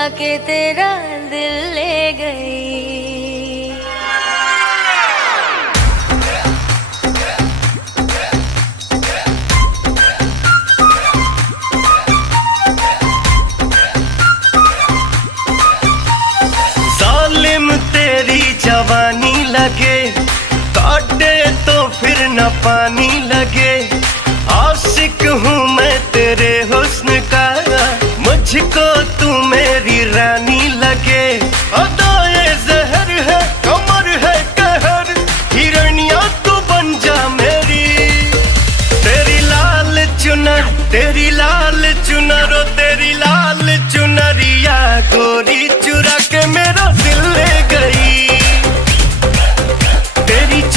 जाके तेरा दिल ले गई। जालिम तेरी जवानी लगे, काटे तो फिर न पानी लगे। आशिक हूँ मैं तेरे हुस्न का, मुझको तू मेरी रानी लगे। अदाए जहर है, कमर है कहर, हिरनिया तू बन जा मेरी। तेरी लाल चुनर, तेरी लाल